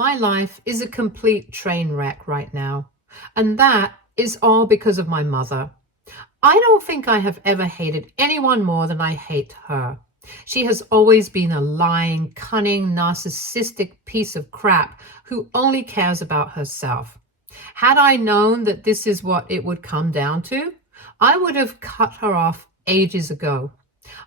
My life is a complete train wreck right now, and that is all because of my mother. I don't think I have ever hated anyone more than I hate her. She has always been a lying, cunning, narcissistic piece of crap who only cares about herself. Had I known that this is what it would come down to, I would have cut her off ages ago.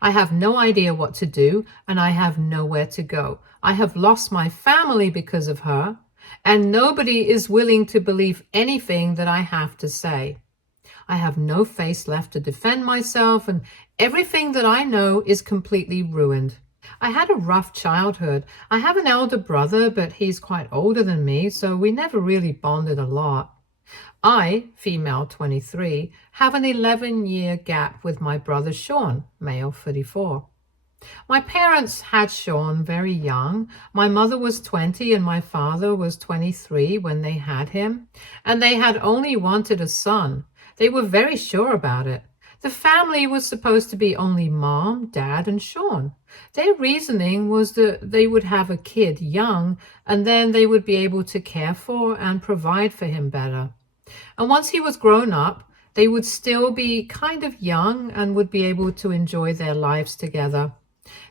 I have no idea what to do, and I have nowhere to go. I have lost my family because of her, and nobody is willing to believe anything that I have to say. I have no face left to defend myself, and everything that I know is completely ruined. I had a rough childhood. I have an elder brother, but he's quite older than me, so we never really bonded a lot. I, female 23, have an 11-year gap with my brother Sean, male 34. My parents had Sean very young. My mother was 20 and my father was 23 when they had him, and they had only wanted a son. They were very sure about it. The family was supposed to be only mom, dad, and Sean. Their reasoning was that they would have a kid young, and then they would be able to care for and provide for him better. And once he was grown up, they would still be kind of young and would be able to enjoy their lives together.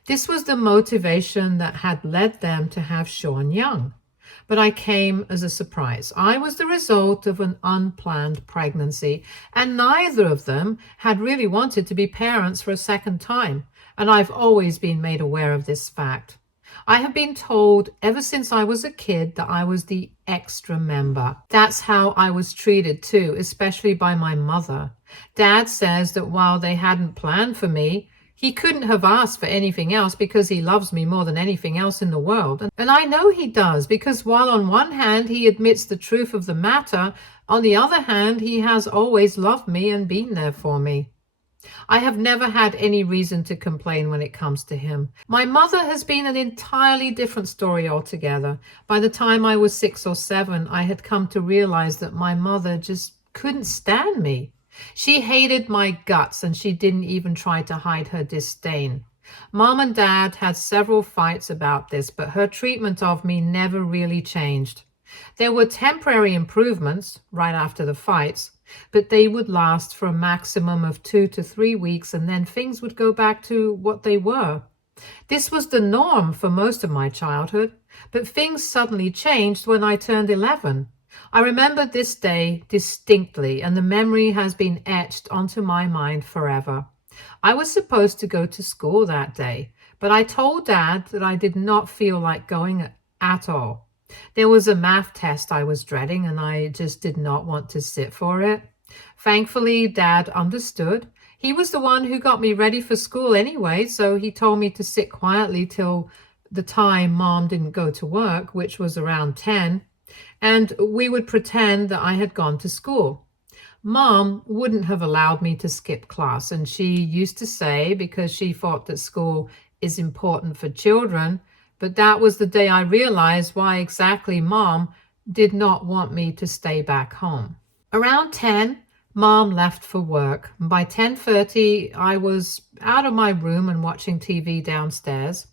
This was the motivation that had led them to have Sean young. But I came as a surprise. I was the result of an unplanned pregnancy, and neither of them had really wanted to be parents for a second time, and I've always been made aware of this fact. I have been told ever since I was a kid that I was the extra member. That's how I was treated too, especially by my mother. Dad says that while they hadn't planned for me, he couldn't have asked for anything else because he loves me more than anything else in the world. And I know he does, because while on one hand he admits the truth of the matter, on the other hand he has always loved me and been there for me. I have never had any reason to complain when it comes to him. My mother has been an entirely different story altogether. By the time I was 6 or 7, I had come to realize that my mother just couldn't stand me. She hated my guts, and she didn't even try to hide her disdain. Mom and Dad had several fights about this, but her treatment of me never really changed. There were temporary improvements right after the fights, but they would last for a maximum of 2 to 3 weeks, and then things would go back to what they were. This was the norm for most of my childhood, but things suddenly changed when I turned 11. I remember this day distinctly, and the memory has been etched onto my mind forever. I was supposed to go to school that day, but I told Dad that I did not feel like going at all. There was a math test I was dreading, and I just did not want to sit for it. Thankfully, Dad understood. He was the one who got me ready for school anyway, so he told me to sit quietly till the time Mom didn't go to work, which was around 10, and we would pretend that I had gone to school. Mom wouldn't have allowed me to skip class, and she used to say, because she thought that school is important for children, but that was the day I realized why exactly Mom did not want me to stay back home. Around 10, Mom left for work. By 10:30, I was out of my room and watching TV downstairs.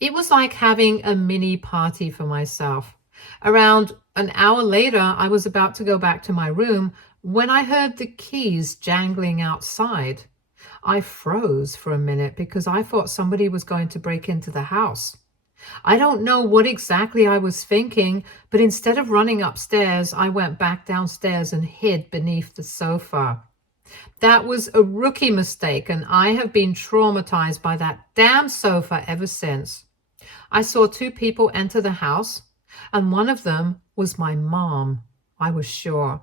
It was like having a mini party for myself. Around an hour later, I was about to go back to my room when I heard the keys jangling outside. I froze for a minute because I thought somebody was going to break into the house. I don't know what exactly I was thinking, but instead of running upstairs, I went back downstairs and hid beneath the sofa. That was a rookie mistake, and I have been traumatized by that damn sofa ever since. I saw 2 people enter the house, and one of them was my mom, I was sure.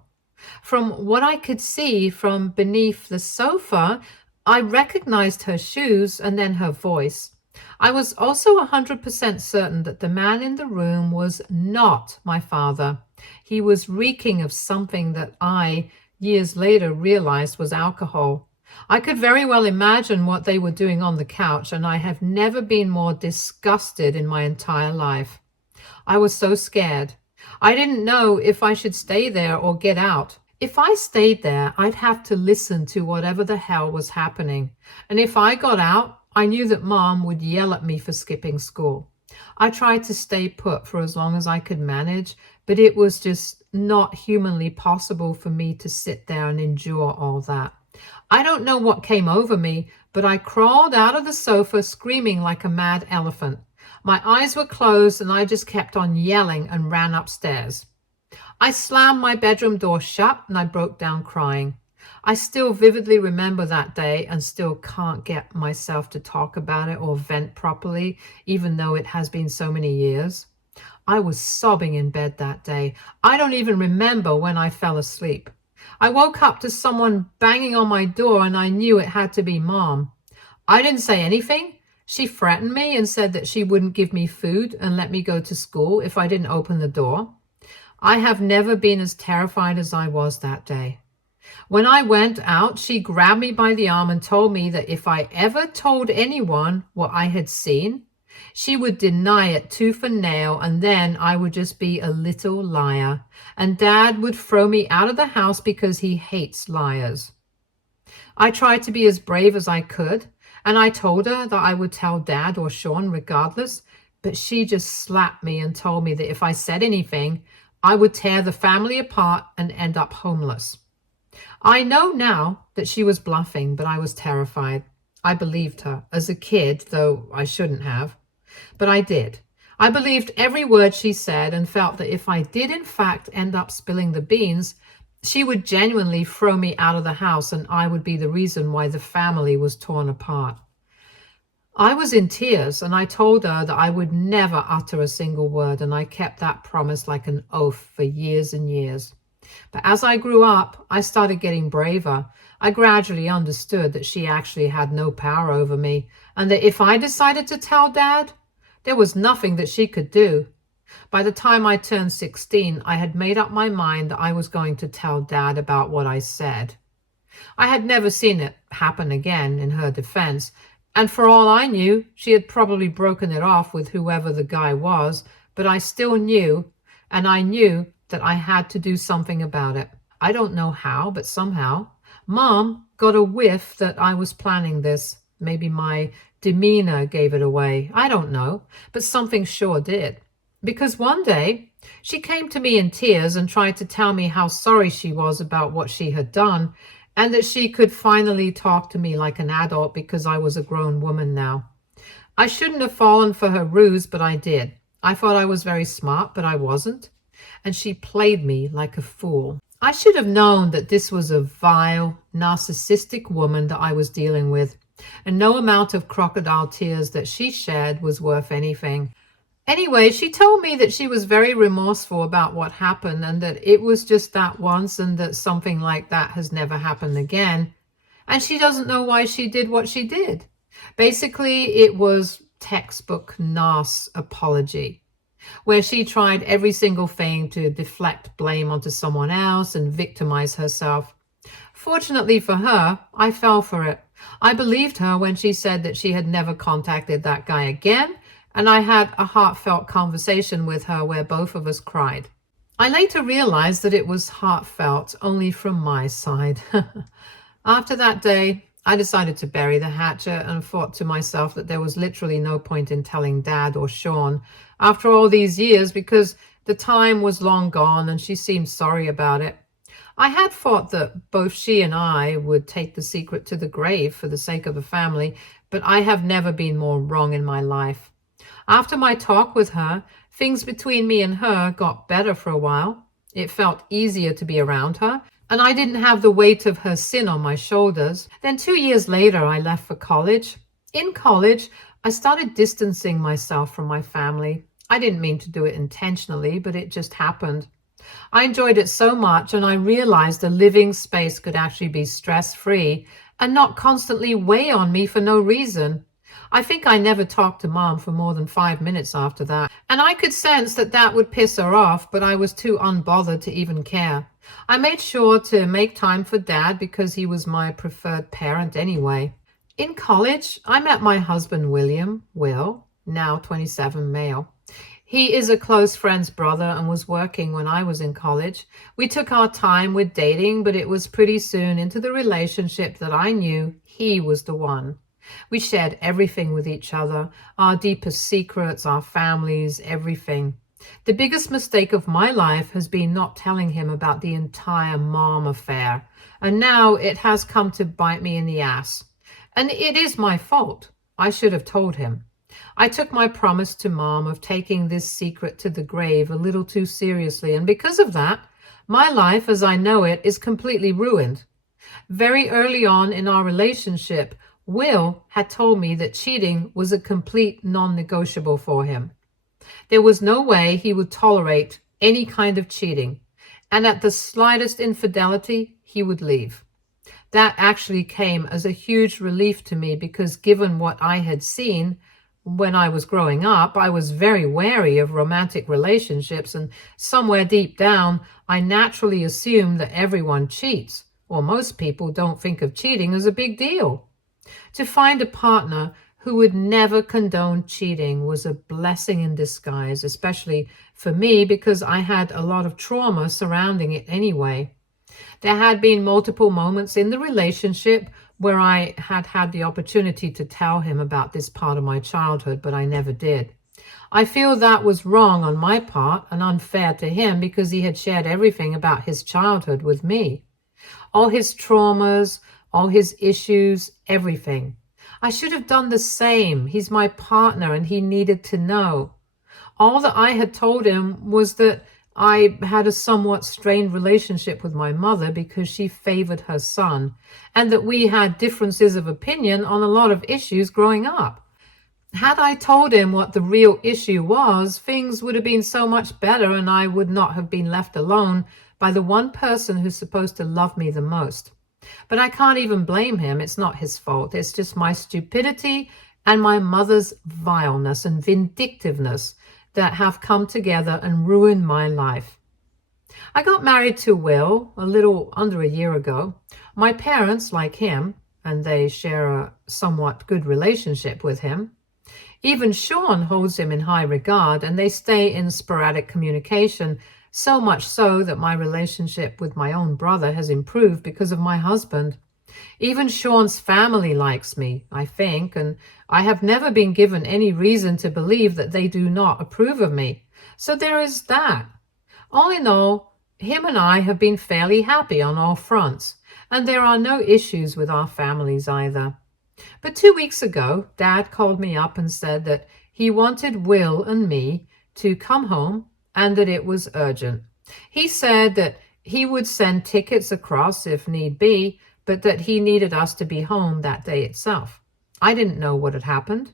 From what I could see from beneath the sofa, I recognized her shoes and then her voice. I was also 100% certain that the man in the room was not my father. He was reeking of something that I, years later, realized was alcohol. I could very well imagine what they were doing on the couch, and I have never been more disgusted in my entire life. I was so scared. I didn't know if I should stay there or get out. If I stayed there, I'd have to listen to whatever the hell was happening. And if I got out, I knew that Mom would yell at me for skipping school. I tried to stay put for as long as I could manage, but it was just not humanly possible for me to sit there and endure all that. I don't know what came over me, but I crawled out of the sofa screaming like a mad elephant. My eyes were closed and I just kept on yelling and ran upstairs. I slammed my bedroom door shut and I broke down crying. I still vividly remember that day and still can't get myself to talk about it or vent properly, even though it has been so many years. I was sobbing in bed that day. I don't even remember when I fell asleep. I woke up to someone banging on my door and I knew it had to be Mom. I didn't say anything. She threatened me and said that she wouldn't give me food and let me go to school if I didn't open the door. I have never been as terrified as I was that day. When I went out, she grabbed me by the arm and told me that if I ever told anyone what I had seen, she would deny it tooth and nail, and then I would just be a little liar, and Dad would throw me out of the house because he hates liars. I tried to be as brave as I could, and I told her that I would tell Dad or Sean regardless, but she just slapped me and told me that if I said anything, I would tear the family apart and end up homeless. I know now that she was bluffing, but I was terrified. I believed her as a kid, though I shouldn't have. But I did. I believed every word she said and felt that if I did in fact end up spilling the beans, she would genuinely throw me out of the house and I would be the reason why the family was torn apart. I was in tears and I told her that I would never utter a single word, and I kept that promise like an oath for years and years. But as I grew up, I started getting braver. I gradually understood that she actually had no power over me, and that if I decided to tell Dad, there was nothing that she could do. By the time I turned 16, I had made up my mind that I was going to tell Dad about what I said. I had never seen it happen again, in her defense, and for all I knew, she had probably broken it off with whoever the guy was, but I still knew, and I knew that I had to do something about it. I don't know how, but somehow. Mom got a whiff that I was planning this. Maybe my demeanor gave it away. I don't know, but something sure did. Because one day, she came to me in tears and tried to tell me how sorry she was about what she had done, and that she could finally talk to me like an adult because I was a grown woman now. I shouldn't have fallen for her ruse, but I did. I thought I was very smart, but I wasn't. And she played me like a fool. I should have known that this was a vile, narcissistic woman that I was dealing with, and no amount of crocodile tears that she shed was worth anything. Anyway, she told me that she was very remorseful about what happened and that it was just that once and that something like that has never happened again. And she doesn't know why she did what she did. Basically, it was textbook narc apology, where she tried every single thing to deflect blame onto someone else and victimize herself. Fortunately for her, I fell for it. I believed her when she said that she had never contacted that guy again, and I had a heartfelt conversation with her where both of us cried. I later realized that it was heartfelt only from my side. After that day, I decided to bury the hatchet and thought to myself that there was literally no point in telling Dad or Sean after all these years, because the time was long gone and she seemed sorry about it. I had thought that both she and I would take the secret to the grave for the sake of the family, but I have never been more wrong in my life. After my talk with her, things between me and her got better for a while. It felt easier to be around her, and I didn't have the weight of her sin on my shoulders. Then 2 years later, I left for college. In college, I started distancing myself from my family. I didn't mean to do it intentionally, but it just happened. I enjoyed it so much, and I realized a living space could actually be stress-free and not constantly weigh on me for no reason. I think I never talked to Mom for more than 5 minutes after that, and I could sense that that would piss her off, but I was too unbothered to even care. I made sure to make time for Dad because he was my preferred parent anyway. In college, I met my husband Will, now 27, male. He is a close friend's brother and was working when I was in college. We took our time with dating, but it was pretty soon into the relationship that I knew he was the one. We shared everything with each other, our deepest secrets, our families, everything. The biggest mistake of my life has been not telling him about the entire mom affair, and now it has come to bite me in the ass. And it is my fault. I should have told him. I took my promise to Mom of taking this secret to the grave a little too seriously, and because of that, my life as I know it is completely ruined. Very early on in our relationship, Will had told me that cheating was a complete non-negotiable for him. There was no way he would tolerate any kind of cheating, and at the slightest infidelity, he would leave. That actually came as a huge relief to me because given what I had seen when I was growing up, I was very wary of romantic relationships, and somewhere deep down, I naturally assumed that everyone cheats, or most people don't think of cheating as a big deal. To find a partner who would never condone cheating was a blessing in disguise, especially for me because I had a lot of trauma surrounding it anyway. There had been multiple moments in the relationship where I had had the opportunity to tell him about this part of my childhood, but I never did. I feel that was wrong on my part and unfair to him because he had shared everything about his childhood with me. All his traumas, all his issues, everything. I should have done the same. He's my partner and he needed to know. All that I had told him was that I had a somewhat strained relationship with my mother because she favored her son, and that we had differences of opinion on a lot of issues growing up. Had I told him what the real issue was, things would have been so much better and I would not have been left alone by the one person who's supposed to love me the most. But I can't even blame him. It's not his fault. It's just my stupidity and my mother's vileness and vindictiveness that have come together and ruined my life. I got married to Will a little under a year ago. My parents like him, and they share a somewhat good relationship with him. Even Sean holds him in high regard, and they stay in sporadic communication, so much so that my relationship with my own brother has improved because of my husband. Even Sean's family likes me, I think, and I have never been given any reason to believe that they do not approve of me. So there is that. All in all, him and I have been fairly happy on all fronts, and there are no issues with our families either. But 2 weeks ago, Dad called me up and said that he wanted Will and me to come home and that it was urgent. He said that he would send tickets across if need be, but that he needed us to be home that day itself. I didn't know what had happened,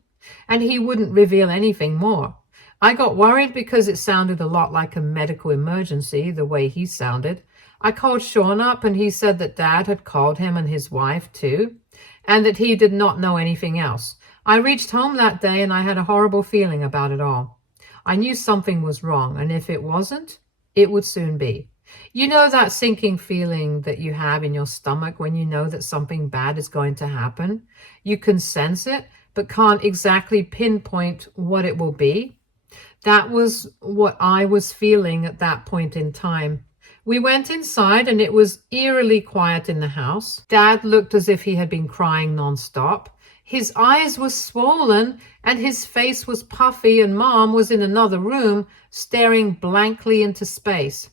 and he wouldn't reveal anything more. I got worried because it sounded a lot like a medical emergency, the way he sounded. I called Sean up, and he said that Dad had called him and his wife too, and that he did not know anything else. I reached home that day, and I had a horrible feeling about it all. I knew something was wrong, and if it wasn't, it would soon be. You know that sinking feeling that you have in your stomach when you know that something bad is going to happen? You can sense it, but can't exactly pinpoint what it will be. That was what I was feeling at that point in time. We went inside and it was eerily quiet in the house. Dad looked as if he had been crying nonstop. His eyes were swollen and his face was puffy, and Mom was in another room staring blankly into space.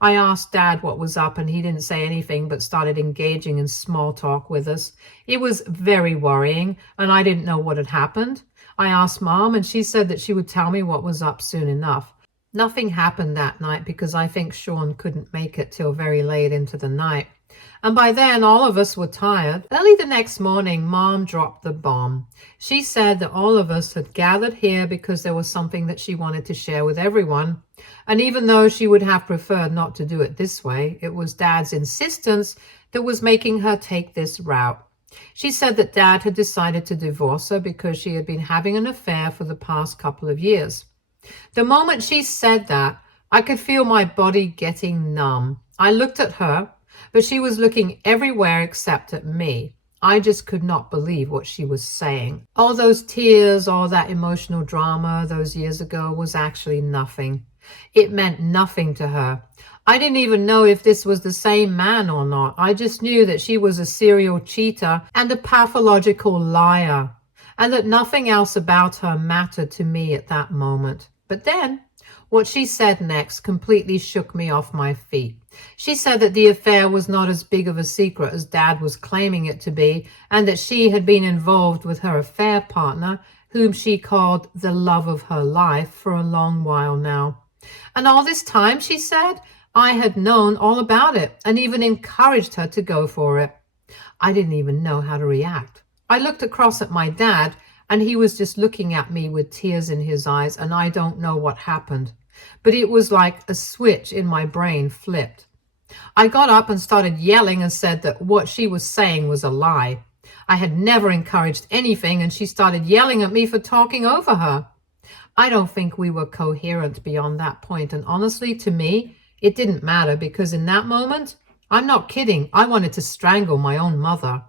I asked Dad what was up and he didn't say anything but started engaging in small talk with us. It was very worrying and I didn't know what had happened. I asked Mom and she said that she would tell me what was up soon enough. Nothing happened that night because I think Sean couldn't make it till very late into the night. And by then all of us were tired. Early the next morning, Mom dropped the bomb. She said that all of us had gathered here because there was something that she wanted to share with everyone. And even though she would have preferred not to do it this way, it was Dad's insistence that was making her take this route. She said that Dad had decided to divorce her because she had been having an affair for the past couple of years. The moment she said that, I could feel my body getting numb. I looked at her, but she was looking everywhere except at me. I just could not believe what she was saying. All those tears, all that emotional drama those years ago was actually nothing. It meant nothing to her. I didn't even know if this was the same man or not. I just knew that she was a serial cheater and a pathological liar, and that nothing else about her mattered to me at that moment. But then, what she said next completely shook me off my feet. She said that the affair was not as big of a secret as Dad was claiming it to be, and that she had been involved with her affair partner, whom she called the love of her life, for a long while now. And all this time, she said, I had known all about it and even encouraged her to go for it. I didn't even know how to react. I looked across at my dad, and he was just looking at me with tears in his eyes, and I don't know what happened. But it was like a switch in my brain flipped. I got up and started yelling and said that what she was saying was a lie. I had never encouraged anything, and she started yelling at me for talking over her. I don't think we were coherent beyond that point, and honestly, to me, it didn't matter because in that moment, I'm not kidding, I wanted to strangle my own mother.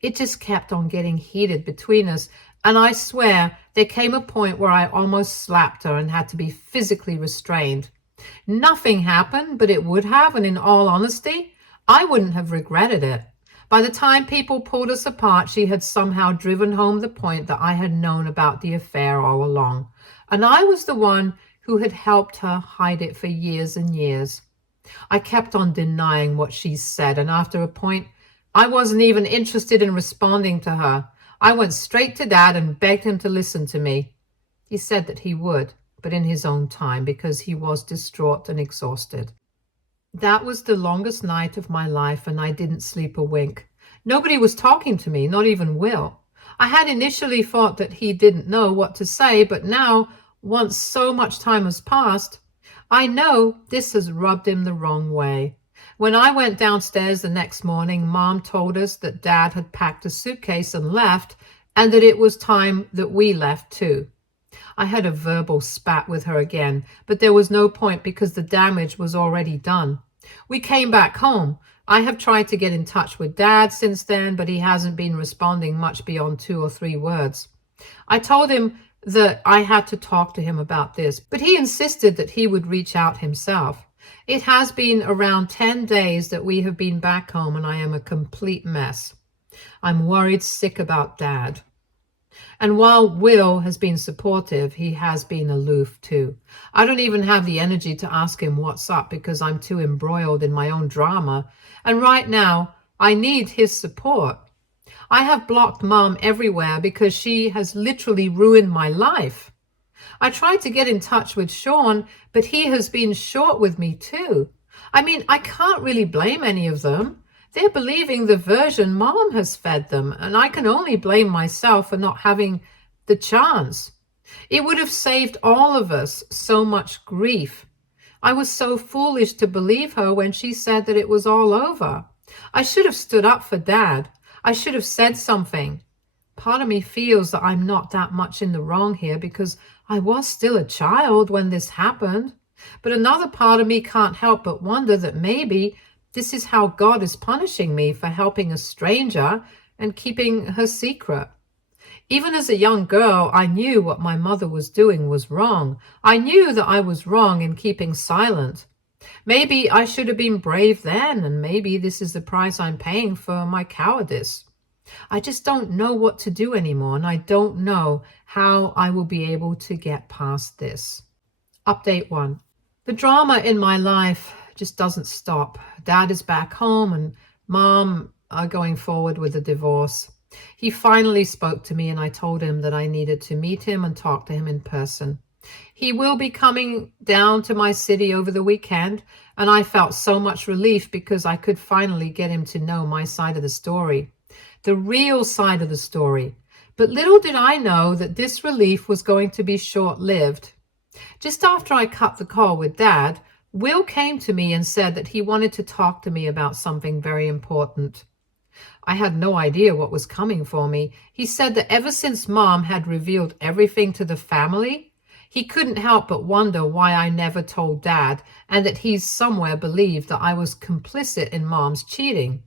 It just kept on getting heated between us, and I swear there came a point where I almost slapped her and had to be physically restrained. Nothing happened, but it would have, and in all honesty, I wouldn't have regretted it. By the time people pulled us apart, she had somehow driven home the point that I had known about the affair all along, and I was the one who had helped her hide it for years and years. I kept on denying what she said, and after a point, I wasn't even interested in responding to her. I went straight to Dad and begged him to listen to me. He said that he would, but in his own time, because he was distraught and exhausted. That was the longest night of my life, and I didn't sleep a wink. Nobody was talking to me, not even Will. I had initially thought that he didn't know what to say, but now, once so much time has passed, I know this has rubbed him the wrong way. When I went downstairs the next morning, Mom told us that Dad had packed a suitcase and left, and that it was time that we left too. I had a verbal spat with her again, but there was no point because the damage was already done. We came back home. I have tried to get in touch with Dad since then, but he hasn't been responding much beyond 2 or 3 words. I told him that I had to talk to him about this, but he insisted that he would reach out himself. It has been around 10 days that we have been back home, and I am a complete mess. I'm worried sick about Dad. And while Will has been supportive, he has been aloof too. I don't even have the energy to ask him what's up because I'm too embroiled in my own drama. And right now, I need his support. I have blocked Mom everywhere because she has literally ruined my life. I tried to get in touch with Sean, but he has been short with me too. I mean, I can't really blame any of them. They're believing the version Mom has fed them, and I can only blame myself for not having the chance. It would have saved all of us so much grief. I was so foolish to believe her when she said that it was all over. I should have stood up for Dad. I should have said something. Part of me feels that I'm not that much in the wrong here because I was still a child when this happened. But another part of me can't help but wonder that maybe this is how God is punishing me for helping a stranger and keeping her secret. Even as a young girl, I knew what my mother was doing was wrong. I knew that I was wrong in keeping silent. Maybe I should have been brave then, and maybe this is the price I'm paying for my cowardice. I just don't know what to do anymore, and I don't know how I will be able to get past this. Update 1. The drama in my life just doesn't stop. Dad is back home and Mom are going forward with the divorce. He finally spoke to me, and I told him that I needed to meet him and talk to him in person. He will be coming down to my city over the weekend, and I felt so much relief because I could finally get him to know my side of the story, the real side of the story. But little did I know that this relief was going to be short-lived. Just after I cut the call with Dad, Will came to me and said that he wanted to talk to me about something very important. I had no idea what was coming for me. He said that ever since Mom had revealed everything to the family, he couldn't help but wonder why I never told Dad, and that he somewhere believed that I was complicit in Mom's cheating.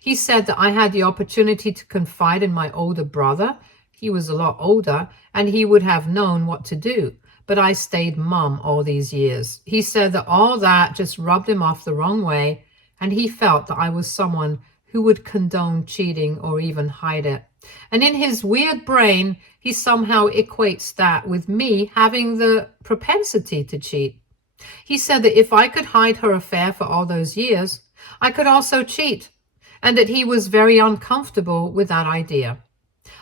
He said that I had the opportunity to confide in my older brother. He was a lot older, and he would have known what to do. but I stayed mum all these years. He said that all that just rubbed him off the wrong way, and he felt that I was someone who would condone cheating or even hide it. And in his weird brain, he somehow equates that with me having the propensity to cheat. He said that if I could hide her affair for all those years, I could also cheat, and that he was very uncomfortable with that idea.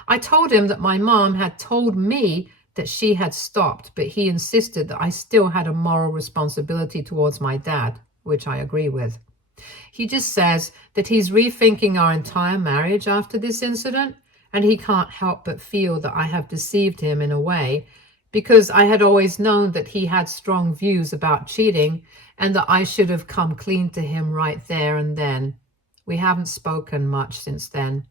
I told him that my mom had told me that she had stopped, but he insisted that I still had a moral responsibility towards my dad, which I agree with. He just says that he's rethinking our entire marriage after this incident, and he can't help but feel that I have deceived him in a way, because I had always known that he had strong views about cheating and that I should have come clean to him right there and then. We haven't spoken much since then.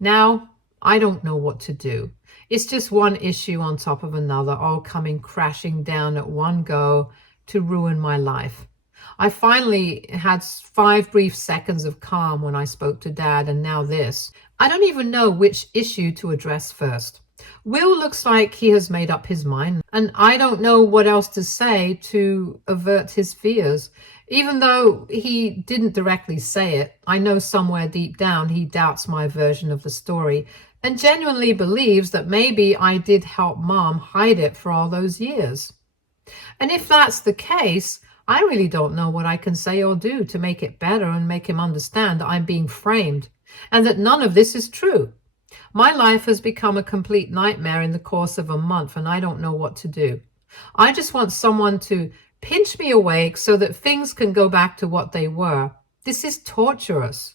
Now, I don't know what to do. It's just one issue on top of another, all coming crashing down at one go to ruin my life. I finally had 5 brief seconds of calm when I spoke to Dad, and now this. I don't even know which issue to address first. Will looks like he has made up his mind, and I don't know what else to say to avert his fears. Even though he didn't directly say it, I know somewhere deep down he doubts my version of the story and genuinely believes that maybe I did help Mom hide it for all those years. And if that's the case, I really don't know what I can say or do to make it better and make him understand that I'm being framed and that none of this is true. My life has become a complete nightmare in the course of a month, and I don't know what to do. I just want someone to pinch me awake so that things can go back to what they were. This is torturous.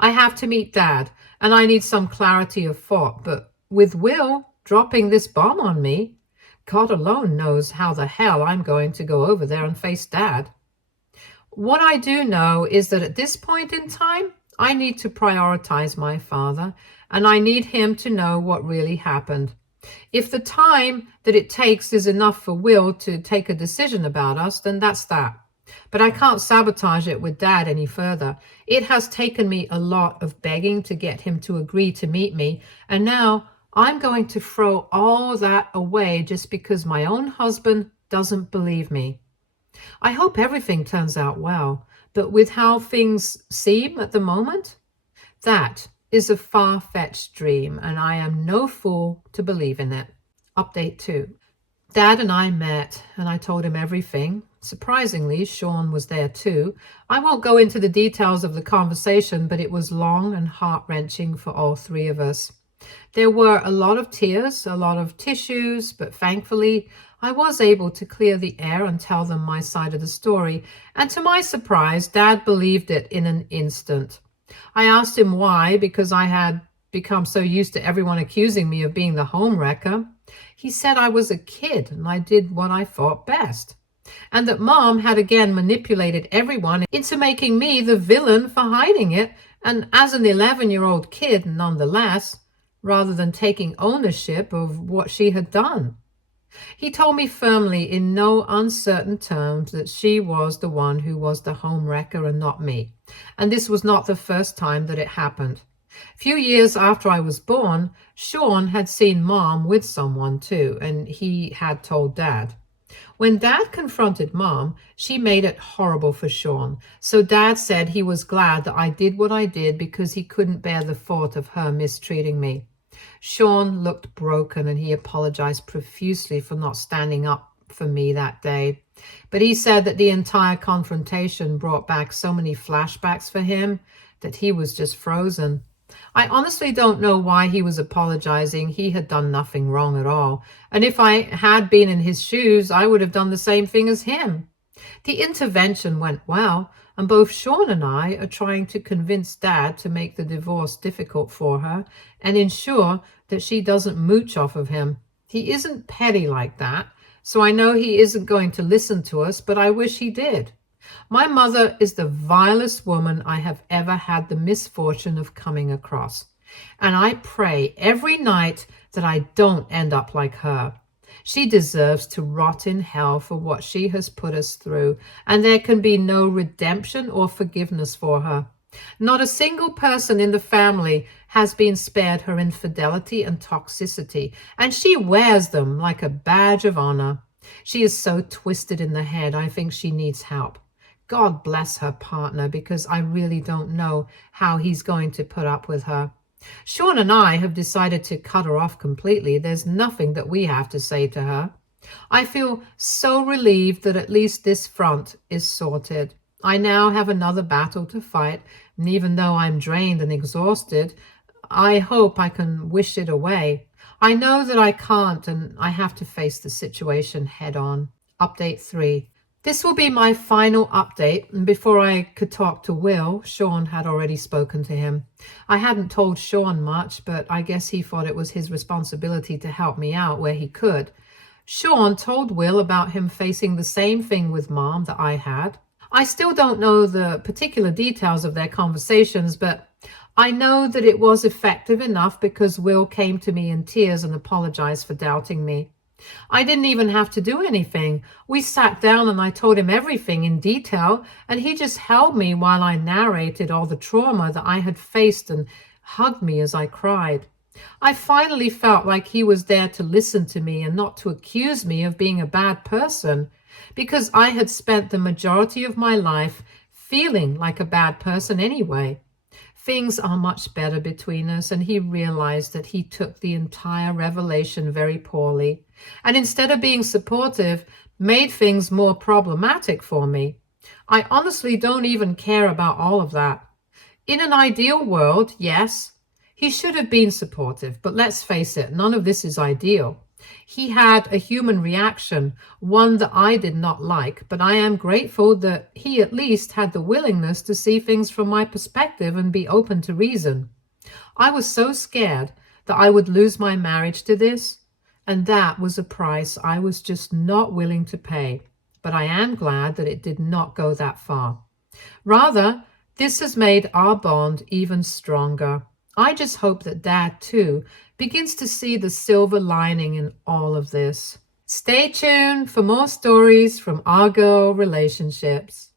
I have to meet Dad, and I need some clarity of thought, but with Will dropping this bomb on me, God alone knows how the hell I'm going to go over there and face Dad. What I do know is that at this point in time, I need to prioritize my father, and I need him to know what really happened. If the time that it takes is enough for Will to take a decision about us, then that's that. But I can't sabotage it with Dad any further. It has taken me a lot of begging to get him to agree to meet me, and now I'm going to throw all that away just because my own husband doesn't believe me. I hope everything turns out well, but with how things seem at the moment, that is a far-fetched dream, and I am no fool to believe in it. Update 2. Dad and I met, and I told him everything. Surprisingly, Sean was there too. I won't go into the details of the conversation, but it was long and heart-wrenching for all 3 of us. There were a lot of tears, a lot of tissues, but thankfully, I was able to clear the air and tell them my side of the story, and to my surprise, Dad believed it in an instant. I asked him why, because I had become so used to everyone accusing me of being the home wrecker. He said I was a kid and I did what I thought best, and that Mom had again manipulated everyone into making me the villain for hiding it, and as an 11-year-old kid nonetheless, rather than taking ownership of what she had done. He told me firmly in no uncertain terms that she was the one who was the home wrecker and not me, and this was not the first time that it happened. A few years after I was born, Sean had seen Mom with someone too, and he had told Dad. When Dad confronted Mom, she made it horrible for Sean, so Dad said he was glad that I did what I did because he couldn't bear the thought of her mistreating me. Sean looked broken and he apologized profusely for not standing up for me that day. But he said that the entire confrontation brought back so many flashbacks for him that he was just frozen. I honestly don't know why he was apologizing. He had done nothing wrong at all. And if I had been in his shoes, I would have done the same thing as him. The intervention went well, and both Sean and I are trying to convince Dad to make the divorce difficult for her and ensure that she doesn't mooch off of him. He isn't petty like that, so I know he isn't going to listen to us, but I wish he did. My mother is the vilest woman I have ever had the misfortune of coming across, and I pray every night that I don't end up like her. She deserves to rot in hell for what she has put us through, and there can be no redemption or forgiveness for her. Not a single person in the family has been spared her infidelity and toxicity, and she wears them like a badge of honor. She is so twisted in the head, I think she needs help. God bless her partner, because I really don't know how he's going to put up with her. Sean and I have decided to cut her off completely. There's nothing that we have to say to her. I feel so relieved that at least this front is sorted. I now have another battle to fight, and even though I'm drained and exhausted, I hope I can wish it away. I know that I can't, and I have to face the situation head on. Update 3. This will be my final update, and before I could talk to Will, Sean had already spoken to him. I hadn't told Sean much, but I guess he thought it was his responsibility to help me out where he could. Sean told Will about him facing the same thing with Mom that I had. I still don't know the particular details of their conversations, but I know that it was effective enough because Will came to me in tears and apologized for doubting me. I didn't even have to do anything. We sat down and I told him everything in detail, and he just held me while I narrated all the trauma that I had faced and hugged me as I cried. I finally felt like he was there to listen to me and not to accuse me of being a bad person, because I had spent the majority of my life feeling like a bad person anyway. Things are much better between us, and he realized that he took the entire revelation very poorly, and instead of being supportive, made things more problematic for me. I honestly don't even care about all of that. In an ideal world, yes, he should have been supportive, but let's face it, none of this is ideal. He had a human reaction, one that I did not like, but I am grateful that he at least had the willingness to see things from my perspective and be open to reason. I was so scared that I would lose my marriage to this, and that was a price I was just not willing to pay. But I am glad that it did not go that far. Rather, this has made our bond even stronger. I just hope that Dad, too, begins to see the silver lining in all of this. Stay tuned for more stories from our girl relationships.